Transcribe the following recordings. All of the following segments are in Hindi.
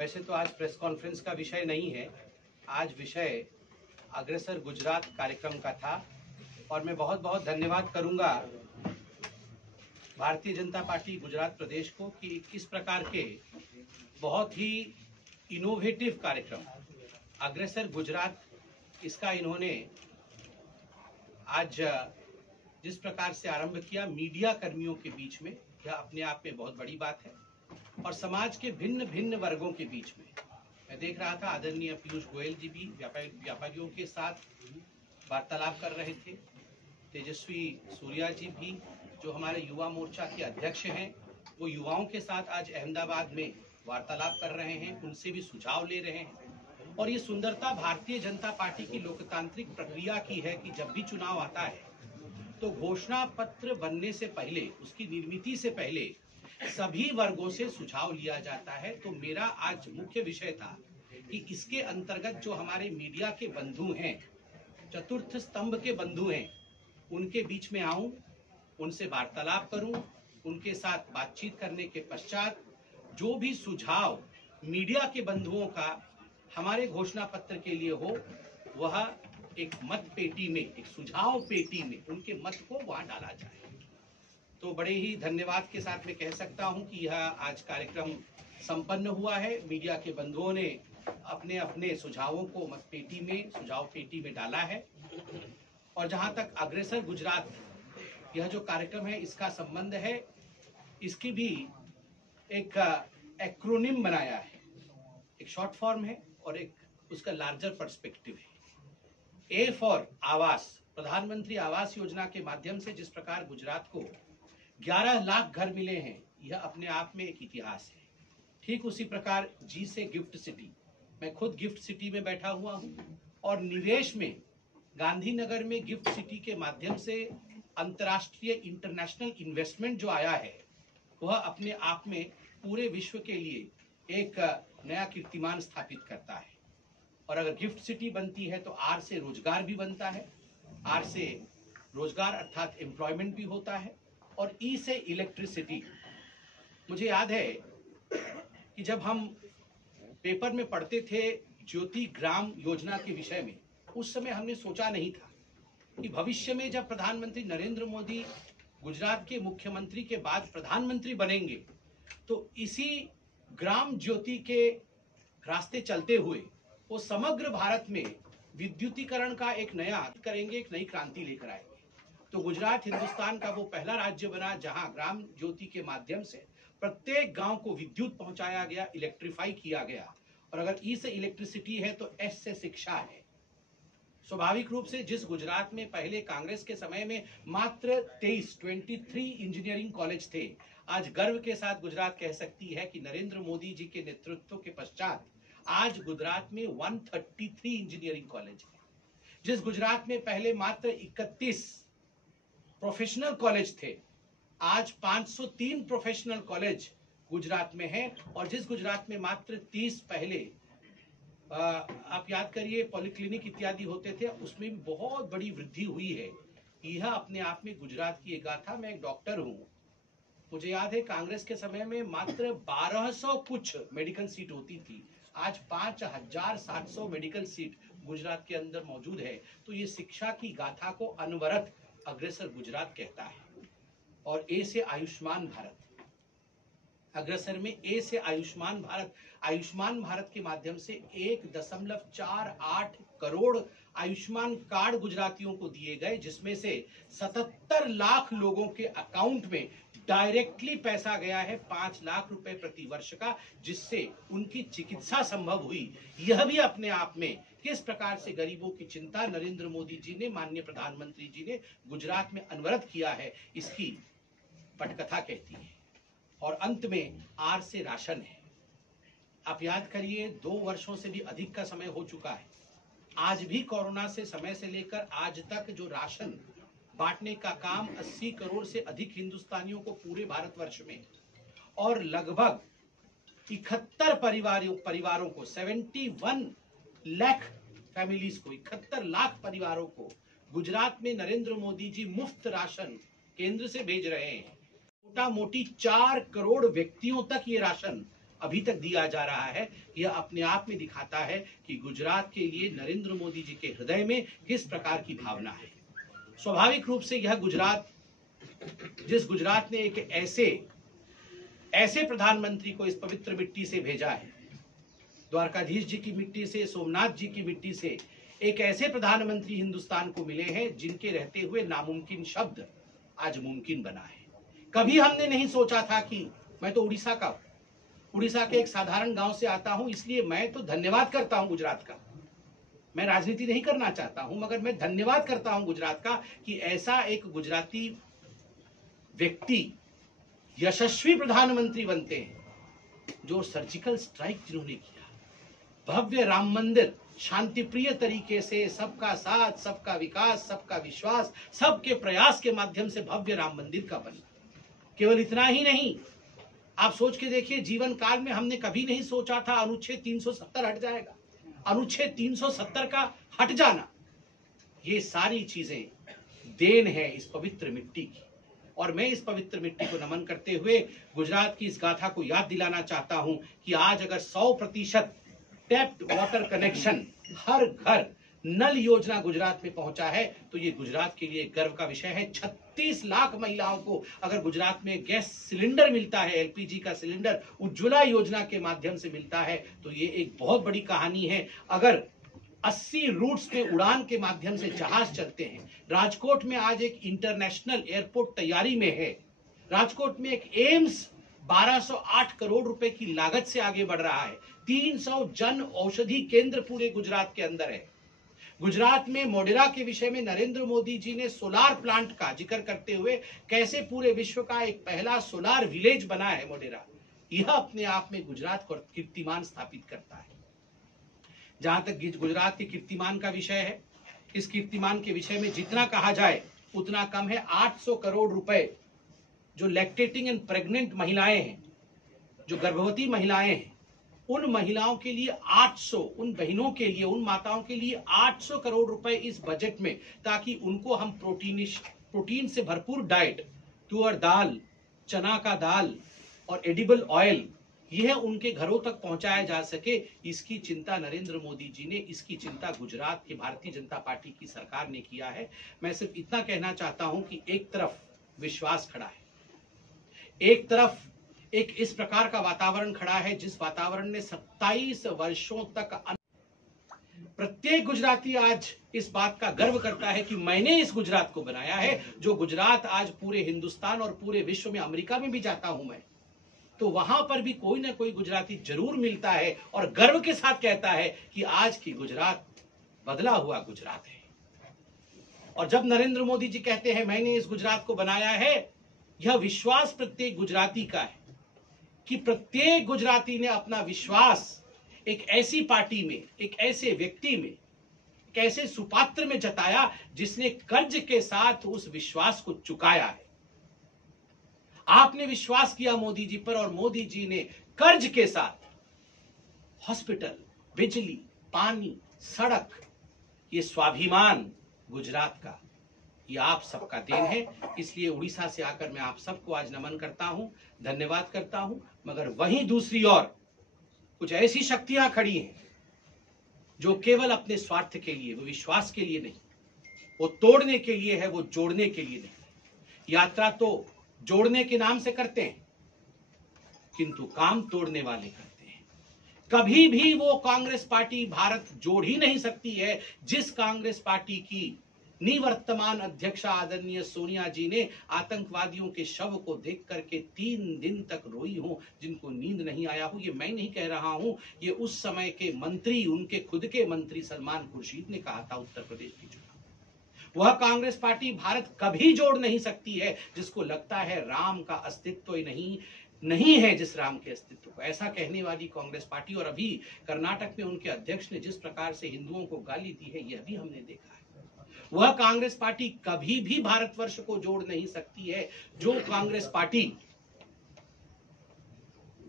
वैसे तो आज प्रेस कॉन्फ्रेंस का विषय नहीं है, आज विषय अग्रसर गुजरात कार्यक्रम का था और मैं बहुत बहुत धन्यवाद करूंगा भारतीय जनता पार्टी गुजरात प्रदेश को कि किस प्रकार के बहुत ही इनोवेटिव कार्यक्रम अग्रसर गुजरात, इसका इन्होंने आज जिस प्रकार से आरंभ किया मीडिया कर्मियों के बीच में, यह अपने आप में बहुत बड़ी बात है और समाज के भिन्न भिन्न वर्गों के बीच में। मैं देख रहा था आदरणीय पीयूष गोयल जी भी व्यापारियों के साथ वार्तालाप कर रहे थे, तेजस्वी सूर्या जी भी जो हमारे युवा मोर्चा के अध्यक्ष हैं, वो युवाओं के साथ आज अहमदाबाद में वार्तालाप कर रहे हैं, उनसे भी सुझाव ले रहे हैं। और ये सुंदरता भारतीय जनता पार्टी की लोकतांत्रिक प्रक्रिया की है कि जब भी चुनाव आता है तो घोषणा पत्र बनने से पहले, उसकी निर्मिति से पहले सभी वर्गों से सुझाव लिया जाता है। तो मेरा आज मुख्य विषय था कि इसके अंतर्गत जो हमारे मीडिया के बंधु हैं, चतुर्थ स्तंभ के बंधु हैं, उनके बीच में आऊं, उनसे वार्तालाप करूं, उनके साथ बातचीत करने के पश्चात जो भी सुझाव मीडिया के बंधुओं का हमारे घोषणा पत्र के लिए हो, वह एक मत पेटी में, एक सुझाव पेटी में उनके मत को वहां डाला जाए। तो बड़े ही धन्यवाद के साथ मैं कह सकता हूं कि यह आज कार्यक्रम संपन्न हुआ है। मीडिया के बंधुओं ने अपने अपने सुझावों को मत पेटी में, सुझाव पेटी में डाला है। और जहां तक अग्रसर गुजरात यह जो कार्यक्रम है इसका संबंध है, इसकी भी एक एक्रोनिम बनाया है, एक शॉर्ट फॉर्म है और एक उसका लार्जर पर्सपेक्टिव है। ए फॉर आवास, प्रधानमंत्री आवास योजना के माध्यम से जिस प्रकार गुजरात को 11 लाख घर मिले हैं, यह अपने आप में एक इतिहास है। ठीक उसी प्रकार जी से गिफ्ट सिटी, मैं खुद गिफ्ट सिटी में बैठा हुआ हूं और निवेश में गांधीनगर में गिफ्ट सिटी के माध्यम से अंतर्राष्ट्रीय इंटरनेशनल इन्वेस्टमेंट जो आया है, वह अपने आप में पूरे विश्व के लिए एक नया कीर्तिमान स्थापित करता है। और अगर गिफ्ट सिटी बनती है तो आर से रोजगार भी बनता है, आर से रोजगार अर्थात एम्प्लॉयमेंट भी होता है, और ई से इलेक्ट्रिसिटी। मुझे याद है कि जब हम पेपर में पढ़ते थे ज्योति ग्राम योजना के विषय में, उस समय हमने सोचा नहीं था कि भविष्य में जब प्रधानमंत्री नरेंद्र मोदी गुजरात के मुख्यमंत्री के बाद प्रधानमंत्री बनेंगे तो इसी ग्राम ज्योति के रास्ते चलते हुए वो समग्र भारत में विद्युतीकरण का एक नया करेंगे, एक नई क्रांति लेकर आएंगे। तो गुजरात हिंदुस्तान का वो पहला राज्य बना जहां ग्राम ज्योति के माध्यम से प्रत्येक गांव को विद्युत पहुंचाया गया, इलेक्ट्रीफाई किया गया। और अगर ई से इलेक्ट्रिसिटी है तो एस से शिक्षा है। स्वाभाविक रूप से जिस गुजरात में पहले कांग्रेस के समय में मात्र 23 इंजीनियरिंग कॉलेज थे, आज गर्व के साथ गुजरात कह सकती है कि नरेंद्र मोदी जी के नेतृत्व के पश्चात आज गुजरात में 133 इंजीनियरिंग कॉलेज है। जिस गुजरात में पहले मात्र 31 प्रोफेशनल कॉलेज थे, आज 503 प्रोफेशनल कॉलेज गुजरात में है। और जिस गुजरात में मात्र 30 पहले आप याद करिए पॉलिक्लिनिक इत्यादि होते थे, उसमें भी बहुत बड़ी वृद्धि हुई है। यह अपने आप में गुजरात की एक गाथा। मैं एक डॉक्टर हूं, मुझे याद है कांग्रेस के समय में मात्र 1200 कुछ मेडिकल सीट होती थी, आज 5700 मेडिकल सीट गुजरात के अंदर मौजूद है। तो ये शिक्षा की गाथा को अनवरत अग्रसर गुजरात कहता है। और ए से आयुष्मान भारत, अग्रसर में ए से आयुष्मान भारत, आयुष्मान भारत के माध्यम से 1.48 करोड़ आयुष्मान कार्ड गुजरातियों को दिए गए, जिसमें से 77 लाख लोगों के अकाउंट में डायरेक्टली पैसा गया है, 5 लाख रुपए प्रति वर्ष का, जिससे उनकी चिकित्सा संभव हुई। यह भी अपने आप में किस प्रकार से गरीबों की चिंता नरेंद्र मोदी जी ने, माननीय प्रधानमंत्री जी ने गुजरात में अनवरत किया है, इसकी पटकथा कहती है। और अंत में आर से राशन है। आप याद करिए 2 वर्षों से भी अधिक का समय हो चुका है, आज भी कोरोना से समय से लेकर आज तक जो राशन बांटने का काम 80 करोड़ से अधिक हिंदुस्तानियों को पूरे भारतवर्ष में, और लगभग 71 परिवारों को, 71 लाख फैमिलीज को, 71 लाख परिवारों को गुजरात में नरेंद्र मोदी जी मुफ्त राशन केंद्र से भेज रहे हैं। मोटा मोटी 4 करोड़ व्यक्तियों तक ये राशन अभी तक दिया जा रहा है, यह अपने आप में दिखाता है कि गुजरात के लिए नरेंद्र मोदी जी के हृदय में किस प्रकार की भावना है। स्वाभाविक रूप से यह गुजरात, जिस गुजरात ने एक ऐसे प्रधानमंत्री को इस पवित्र मिट्टी से भेजा है, द्वारकाधीश जी की मिट्टी से, सोमनाथ जी की मिट्टी से, एक ऐसे प्रधानमंत्री हिंदुस्तान को मिले हैं जिनके रहते हुए नामुमकिन शब्द आज मुमकिन बना है। कभी हमने नहीं सोचा था कि, मैं तो उड़ीसा के एक साधारण गांव से आता हूं, इसलिए मैं तो धन्यवाद करता हूं गुजरात का। मैं राजनीति नहीं करना चाहता हूं, मगर मैं धन्यवाद करता हूं गुजरात का कि ऐसा एक गुजराती व्यक्ति यशस्वी प्रधानमंत्री बनते हैं। जो सर्जिकल स्ट्राइक जिन्होंने किया, भव्य राम मंदिर, शांतिप्रिय तरीके से, सबका साथ, सबका विकास, सबका विश्वास, सबके प्रयास के माध्यम से भव्य राम मंदिर का बनना। केवल इतना ही नहीं, आप सोच के देखिए, जीवन काल में हमने कभी नहीं सोचा था अनुच्छेद 370 हट जाएगा। अनुच्छेद 370 का हट जाना, ये सारी चीजें देन है इस पवित्र मिट्टी की। और मैं इस पवित्र मिट्टी को नमन करते हुए गुजरात की इस गाथा को याद दिलाना चाहता हूं कि आज अगर 100% टैप्ड वाटर कनेक्शन, हर घर नल योजना गुजरात में पहुंचा है, तो ये गुजरात के लिए गर्व का विषय है। 36 लाख महिलाओं को अगर गुजरात में गैस सिलेंडर मिलता है, एलपीजी का सिलेंडर उज्ज्वला योजना के माध्यम से मिलता है, तो ये एक बहुत बड़ी कहानी है। अगर 80 रूट्स पे उड़ान के माध्यम से जहाज चलते हैं, राजकोट में आज एक इंटरनेशनल एयरपोर्ट तैयारी में है, राजकोट में एक एम्स 1208 करोड़ रुपए की लागत से आगे बढ़ रहा है, 300 जन औषधि केंद्र पूरे गुजरात के अंदर है। गुजरात में मोडेरा के विषय में नरेंद्र मोदी जी ने सोलार प्लांट का जिक्र करते हुए कैसे पूरे विश्व का एक पहला सोलार विलेज बना है मोडेरा, यह अपने आप में गुजरात को कीर्तिमान स्थापित करता है। जहां तक गुजरात के कीर्तिमान का विषय है, इस कीर्तिमान के विषय में जितना कहा जाए उतना कम है। 800 करोड़ रुपए जो लैक्टेटिंग एंड प्रेग्नेंट महिलाएं हैं, जो गर्भवती महिलाएं हैं, उन महिलाओं के लिए 800, उन बहनों के लिए, उन माताओं के लिए 800 करोड़ रुपए इस बजट में, ताकि उनको हम प्रोटीन से भरपूर डाइट, तुअर दाल, चना का दाल और एडिबल ऑयल, यह उनके घरों तक पहुंचाया जा सके। इसकी चिंता नरेंद्र मोदी जी ने, इसकी चिंता गुजरात की भारतीय जनता पार्टी की सरकार ने किया है। मैं सिर्फ इतना कहना चाहता हूं कि एक तरफ विश्वास खड़ा है, एक तरफ एक इस प्रकार का वातावरण खड़ा है जिस वातावरण ने 27 वर्षों तक, प्रत्येक गुजराती आज इस बात का गर्व करता है कि मैंने इस गुजरात को बनाया है। जो गुजरात आज पूरे हिंदुस्तान और पूरे विश्व में, अमेरिका में भी जाता हूं मैं, तो वहां पर भी कोई ना कोई गुजराती जरूर मिलता है और गर्व के साथ कहता है कि आज की गुजरात बदला हुआ गुजरात है। और जब नरेंद्र मोदी जी कहते हैं मैंने इस गुजरात को बनाया है, यह विश्वास प्रत्येक गुजराती का है कि प्रत्येक गुजराती ने अपना विश्वास एक ऐसी पार्टी में, एक ऐसे व्यक्ति में, एक ऐसे सुपात्र में जताया जिसने कर्ज के साथ उस विश्वास को चुकाया है। आपने विश्वास किया मोदी जी पर और मोदी जी ने कर्ज के साथ हॉस्पिटल, बिजली, पानी, सड़क, ये स्वाभिमान गुजरात का, ये आप सबका देन है। इसलिए उड़ीसा से आकर मैं आप सबको आज नमन करता हूं, धन्यवाद करता हूं। मगर वहीं दूसरी ओर कुछ ऐसी शक्तियां खड़ी हैं जो केवल अपने स्वार्थ के लिए, वो विश्वास के लिए नहीं, वो तोड़ने के लिए है, वो जोड़ने के लिए नहीं। यात्रा तो जोड़ने के नाम से करते हैं, किंतु काम तोड़ने वाले करते हैं। कभी भी वो कांग्रेस पार्टी भारत जोड़ ही नहीं सकती है जिस कांग्रेस पार्टी की निवर्तमान अध्यक्षा आदरणीय सोनिया जी ने आतंकवादियों के शव को देख करके 3 दिन तक रोई हो, जिनको नींद नहीं आया हो। ये मैं नहीं कह रहा हूं, ये उस समय के मंत्री, उनके खुद के मंत्री सलमान खुर्शीद ने कहा था उत्तर प्रदेश की चुनाव। वह कांग्रेस पार्टी भारत कभी जोड़ नहीं सकती है जिसको लगता है राम का अस्तित्व ही नहीं है, जिस राम के अस्तित्व को, ऐसा कहने वाली कांग्रेस पार्टी। और अभी कर्नाटक में उनके अध्यक्ष ने जिस प्रकार से हिंदुओं को गाली दी है, यह भी हमने देखा है। वह कांग्रेस पार्टी कभी भी भारतवर्ष को जोड़ नहीं सकती है। जो कांग्रेस पार्टी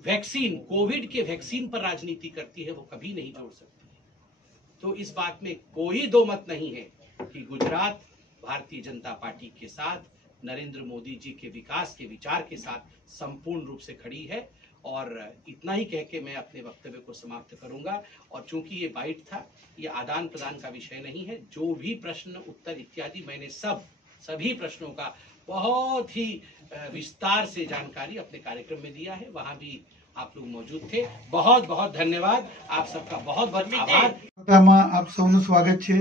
वैक्सीन, कोविड के वैक्सीन पर राजनीति करती है, वो कभी नहीं जोड़ सकती है। तो इस बात में कोई दो मत नहीं है कि गुजरात भारतीय जनता पार्टी के साथ, नरेंद्र मोदी जी के विकास के विचार के साथ संपूर्ण रूप से खड़ी है। और इतना ही कह के मैं अपने वक्तव्य को समाप्त करूंगा। और चूंकि ये बाइट था, ये आदान प्रदान का विषय नहीं है। जो भी प्रश्न उत्तर इत्यादि मैंने सभी प्रश्नों का बहुत ही विस्तार से जानकारी अपने कार्यक्रम में दिया है। वहां भी आप लोग मौजूद थे। बहुत बहुत धन्यवाद। आप सबका बहुत बहुत आभार। आप સૌનું સ્વાગત છે।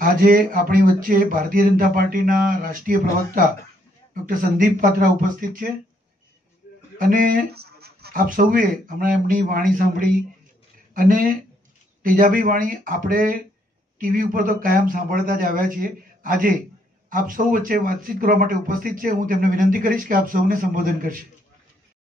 આજે આપણી વચ્ચે ભારતીય જનતા પાર્ટીના રાષ્ટ્રીય પ્રવક્તા ડોક્ટર સંદીપ પાત્રા ઉપસ્થિત છે અને આપ સૌએ હમણાં એમની વાણી સાંભળી અને તેજાબી વાણી આપણે ટીવી ઉપર તો કાયમ સાંભળતા જ આવ્યા છીએ। આજે આપ સૌ વચ્ચે વાતચીત કરવા માટે ઉપસ્થિત છે। હું તેમને વિનંતી કરીશ કે આપ સૌને સંબોધન કરશે।